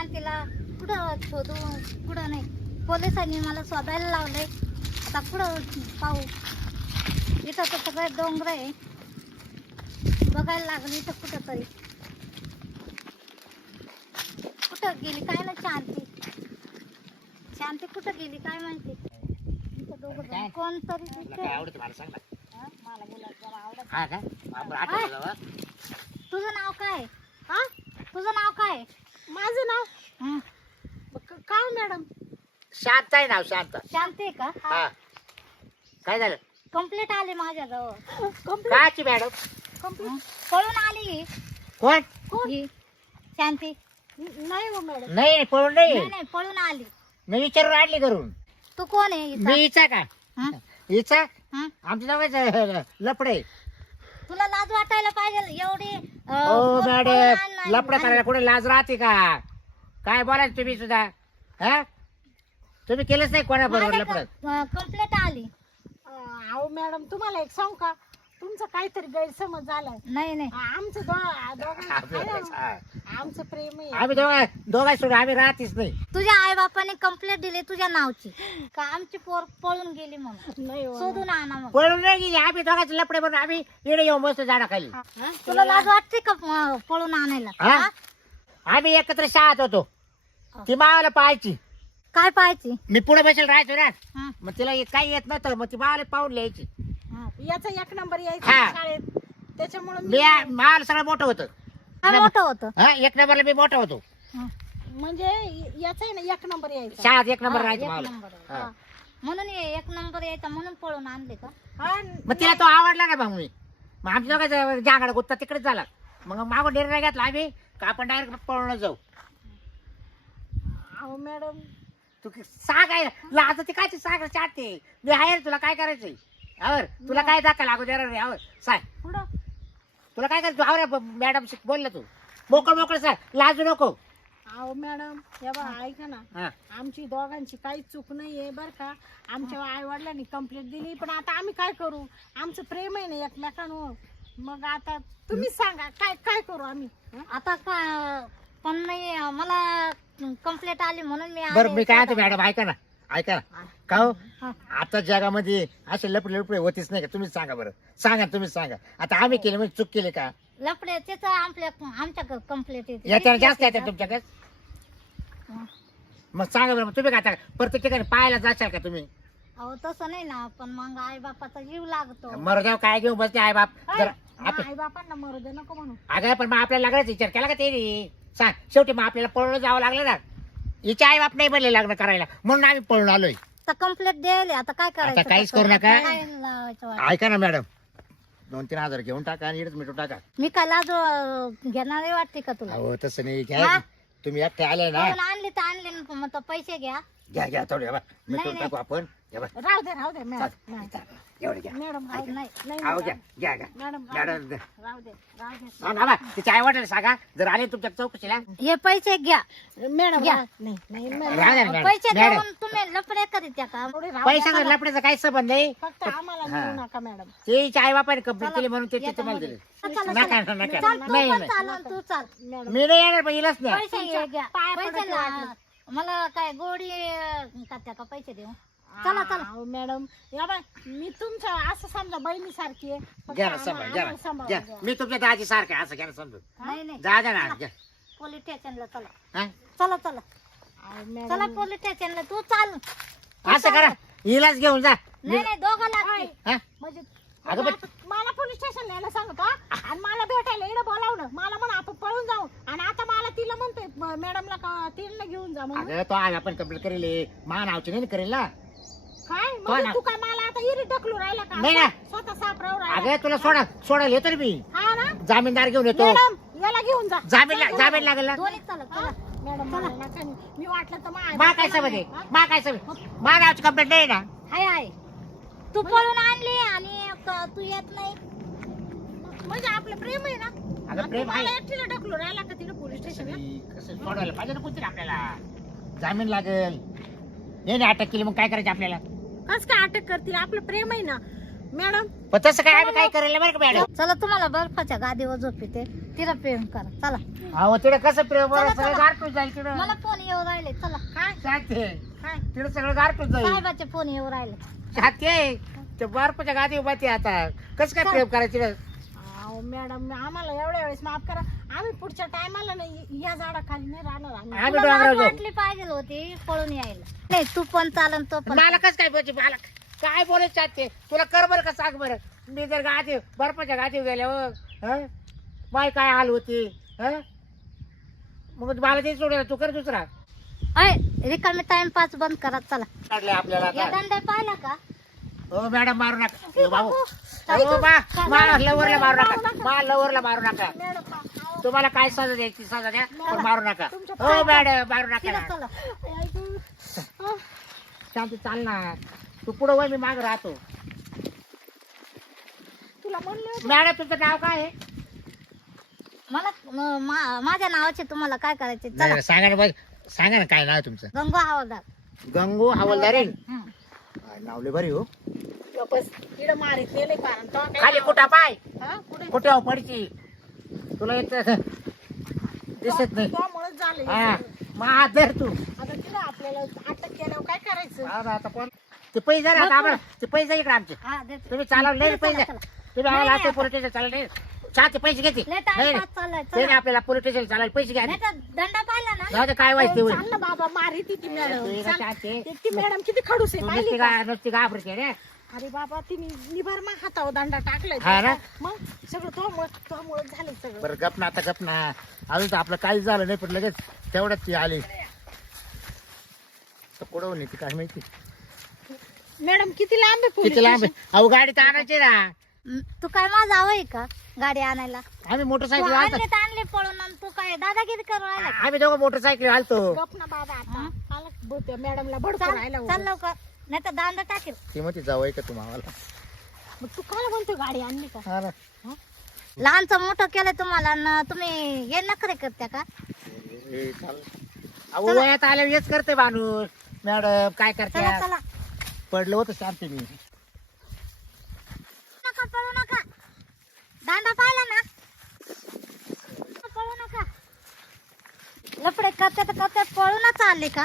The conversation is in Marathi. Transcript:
शांतीला कुठं शोधू कुठं नाही. पोलिसांनी मला शोधायला लावलंय. आता कुठं पाहू. इथं तर सगळे डोंगर आहे. बघायला लागलं इथं कुठं तरी. कुठं गेली काय ना शांती. शांती कुठं गेली काय माहिती. इथं दोघं जण कोणतरी दिसतंय. आवडत मला सांग ना. मला गुलाबजाम आवडत. हा का आपण आठवलं जाऊ. तुझं नाव काय? हा तुझं नाव काय? माझं नाव काय मॅडम? शांत आहे नाव शांत. शांती आहे का? हा काय झालं? कंप्लेंट आली माझ्याजवळ. काची मॅडम? पळून आली. कोण? ही शांती. नाही हो मॅडम. नाही पळून नाही. नाही नाही पळून आली. मी विचारून आणली करून. तू कोण आहे हिचा? मी हिचा का? हं? हिचा हं? आमच्या दोघांचं लपडे. तुला लाज वाटायला पाहिजे एवढी. ओ मॅडम लपडे करायला कुठे लाज राहते का? काय बोलायचं तुम्ही सुद्धा? हा तुम्ही केलंच नाही कोणाबरोबर लपड? कंप्लेंट आली. अहो मॅडम तुम्हाला एक सांगू का? तुमचा काहीतरी गैरसमज झालाय. नाही नाही आमचं आमचं प्रेम आहे. आम्ही दोघा सोडून आम्ही राहतीच नाही. तुझ्या आई बापाने कंप्लेंट दिली तुझ्या नावची का आमची पोर पळून गेली म्हणून. नाही हो. शोधून आणा मग. पळून नाही गेली. आम्ही दोघांचे लपडे बनून आम्ही इकडे येऊ मस्त झाडाखाली. तुला लाज वाटते का पळून आणायला? हा? हा? आम्ही एकत्र शाळेत होतो. ती मावाला पाहायची. काय पाहायची? मी पुढे बसेल राहायचो ना. हा. मग तिला काही येत नव्हतं. मग ती मावाला पाहून लिहायची. याचा एक नंबर यायचा हा. शाळेत. त्याच्यामुळे मी माल सगळं मोठं होतं. काय मोठं होतं? हा एक नंबरला मी मोठा होतो. म्हणजे याचा आहे ना एक नंबर यायचा. शाळेत एक नंबर हा, राहायचं एक मला. नंबर आहे. हा. म्हणून एक नंबर यायचा म्हणून पळून आणले का? हा मग तिला तो आवडला ना मग मी. मग आमच्या दोघांचा जागाडा गुत्ता तिकडेच झाला. मग मागून निर्णय घेतला आम्ही का आपण डायरेक्ट पळून जाऊ. अहो मॅडम तू सांग आहे लाज ती काय सांग चाटते. मी आहे रे, तुला काय करायचंय? आवर तुला काय दाखल लागू देणार रे. आवर सांग पुढं तुला काय करायचं? आवर मॅडम बोल ना तू. मोकळ सांग लाजू नको. अहो मॅडम या बा ऐका ना. हा. आमची दोघांची काही चूक नाहीये बर का. आमच्या आई वडिलांनी कंप्लेंट दिली पण आता आम्ही काय करू? आमचं प्रेम आहे ना एकमेकांवर. मग आता तुम्हीच सांगा काय काय करू आम्ही? आता का पण नाही मला कंप्लेंट आली म्हणून मी बरं आले. मी काय म्हणतो मॅडम ऐका ना. ऐका ना का हो हा. आता जगामध्ये असे लपडे होतीच नाही का? तुम्हीच सांगा बरं. सांगा तुम्हीच सांगा. आता आम्ही केले म्हणजे चूक केली का? लफड्याचेच आमच्या कंप्लेंट येते. याच्यावर जास्त येतात तुमच्याकडे. मग सांगा बरं. मग तुम्ही काय आता प्रत्येक ठिकाणी पाहायला जाशाल का तुम्ही? अहो तसं नाही ना पण मग आई बापाचा जीव लागतो. मरजाव काय घेऊ बसते आई बाप जर आई बापांना मरू दे नको म्हणू. अगं पण मग आपल्याला लागलाच विचार केला का ते सांग. शेवटी मग आपल्याला पळून जावं लागलं ना. हिचे आई बाप नाही बनले लग्न करायला म्हणून आम्ही पळून आलोय. तर कंप्लेंट द्यायला आता काय करायचं? आता काहीच कसं? करू नका. काय लावायचं वाटतं? ऐका ना मॅडम 2-3 हजार घेऊन टाका आणि इकडेच मिटून टाका. मी काय लाज घेणारे वाटते का तुला? अहो तसं नाही हा? घ्या. तुम्ही एकटे आले ना. पळून आणली तर आणली ना, मग तर पैसे घ्या. घ्या थोडे मिटून नाही. टाकू आपण. राहू दे मॅडम. एवढे घ्या. मॅडम राहू दे. नाही नाही अहो मॅडम. घ्या मॅडम मॅडम राहू दे. तिच्या आई वडील सांगा जर आले तुमच्या चौकशीला. हे पैसे घ्या. मॅडम घ्या. नाही नाही राहू द्या ना पैसे मॅडम. देऊन तुम्ही लफडे करीत का? थोडे राहू पैसा द्या. लपड्याचा काही संबंध नाही. फक्त आम्हाला हा. मिळू नका मॅडम. तिच्या आई बापाने कंप्लीट केली म्हणून ते तुम्हाला याच्यामध्ये. दिले. चला, नका चला. नका चाल, तू नाही पण नाही चाल आणि तू चाल. मॅडम मी नाही येणार पण येईलच नाही. पैसे घ्या. पाया पैसे पडायचं ना. वाटलं. मला काय गोडी करत्या का पैसे देऊ? चला चला. अहो मॅडम या बाय मी तुमच्या असं समजा बहिणी सारखी आहे. फक्त घ्या ना सांभाळ घ्या आम्हाला ना. सांभाळून घ्या. घ्या. मी तुमच्या दाजी सारखं आहे, असं घ्या ना समजून. नाही नाही जा ना घ्या. पोलीस स्टेशनला चला. हा? चला चला अहो चला मॅडम पोलीस स्टेशनला. तू चाल. असं करा हिलाच घेऊन जा. नाही नाही दोघं लागते. हा? म्हणजे अगं पण मला पोलीस स्टेशनला यायला सांगतो हा? आणि मला भेटायला इकडे बोलावलं मला म्हणा आपण पळून जाऊ आणि आता मला तिला म्हणतोय मॅडमला का तिला घेऊन जा म्हणून. अगं तो आज आपण कंप्लीट करेल नावची नाही करेल ना. काय तो म्हणजे ना. तू काय मला आता इरी ढकलू राहिला का? नाही ना. स्वतः सापराव राहिला. अगं तुला सोडायला येतो रे मी. हा ना जामीनदार घेऊन येतो. मॅडम याला घेऊन जा. जामीन लागेल ना. दोन्ही चला हा? चला. मॅडम मला नका नाही. मी वाटलं तर मा काय समज आहे मा काय समज मा नावची कंप्लेंट नाही ना. हाय हाय. तू पळून आणली आणि तू येत नाही. म्हणजे आपलं प्रेम आहे ना. अगं प्रेम आहे. मला एकटीला ढकलू राहिला का तिला पोलीस स्टेशनला? कसं सोडवायला पाहिजे ना कोणतरी आपल्याला. जामीन लागेल. नाही अटक केली मग काय करायचं आपल्याला? कस काय अटक करतील? आपलं प्रेम आहे ना मॅडम. पण तसं काय आम्ही काय करेल बरं का मॅडम. चला तुम्हाला बर्फाच्या गादीवर झोपते. तिला प्रेम करा चला. अहो तिकडे कसं प्रेम बरं चला, सगळं चला. गारटून जाईल तिकडं मला फोन येऊ राहिले चला. काय शांती काय तिकडे सगळं गारटून जाईल साहेबाचे फोन येऊ राहिले. शांती ते बर्फाच्या गादी उभा ती आता कसं काय प्रेम करायचं तिकडं? अहो मॅडम आम्हाला एवढ्या वेळेस माफ करा. आम्ही पुढच्या टायमाला नाही या झाडाखाली नाही राहणार आम्ही. आम्ही तुला डोंगरावर लाज जाऊ. वाटली पाहिजे होती पळून यायला. नाही तू पण चालन तो पण. मला कसं काय बोलते मला काय बोलायचं चाहते तुला कर बरं का सांग बरं मी जर गादी बर्फाच्या गादी गेल्या हो बाय काय हाल होती मग मला ते सोडलं तू कर दुसरा अय रिकामी टाइमपास बंद करा चला. काढले आपल्याला या आता. दंड्या पाहिला का? हो मॅडम मारू नका ए बाबू बाबू, हो लवरला मारू नका लवरला मारू नका मॅडम अहो, तुम्हाला काय सजा द्यायची सजा द्या पण मारू नका तुमच्या हो मॅडम मारू तिला नका चला. ऐकू. शांती चाल ना तू पुढं वय मी माग राहतो तुला म्हणले होते. मॅडम तुमचं नाव काय आहे मला माझ्या नावाचे तुम्हाला काय करायचे चला. सांगा ना बघ सांगा ना काय नाव आहे तुमचं गंगू हवालदार. गंगू हवालदारे हं. नावले बरी हो बस तिकडं मारीत नेले कारण तो काय खाली कुठं पाय हा, कुठे कुठे हो पडची तुला एक दिसत नाही त्यामुळेच झाले हा मग हात धर तू आता तिला आपल्याला अटक केल्यावर काय करायचं. आता कोण ते पैसे झाले आता आम्हाला ते पैसे इकडे आमचे हा, देते. तुम्ही चालवले नाही पैसे चला, तुम्ही आम्हाला असते पोलीस स्टेशन चालले चहाचे पैसे घेते लय नाही टाइमपास चाललाय ते नाही चला. आपल्याला पोलीस स्टेशन चालायला पैसे घ्या नाही तर दंडा पाहिला ना. जाऊ दे काय व्हायचं ते होईल. चाल ना बाबा मारी ती मॅडम तू इकडे चाल. चहाचे. ती मॅडम किती खडूस आहे तू पाहिली का? नुसती घाबरते रे अरे बाबा तिने निभार मा हातावर दांडा टाकलाय हा ना? मग सगळं तो झालं सगळं. बरं गप ना आता गप ना अजून तर आपलं काहीच झालं नाही पण लगेच तेवढ्याच ती आली तर कुठं होती ती काय माहिती मॅडम किती लांब आहे किती लांब आहे? अहो गाडी तर आणायची ना तू काय माझा आहे का गाडी आणायला? आम्ही तू मोटरसायकल आलतो आणले तर आणले पळून आणि तू काय दादागिरी करू राहिला का? आम्ही दोघं मोटरसायकल आलतो गप ना बाबा आता आला बोलते मॅडमला भडकून चल राहिला चल लवकर नाही तर दांडा टाकेल. ती म्हणते जावं का तुम्हाला मग तू काय म्हणतो गाडी आणली का. लहानचं मोठं केलं तुम्हाला आणि तुम्ही हे नखरे करत्या का? अहो वयात आल्यावर हेच करते माणूस मॅडम काय करते चला चला. पडलं होतं शांती मी नका पळू नका. दांडा पाहिला ना. पळू नका. लफडे करते तर करते पळूनच आले का?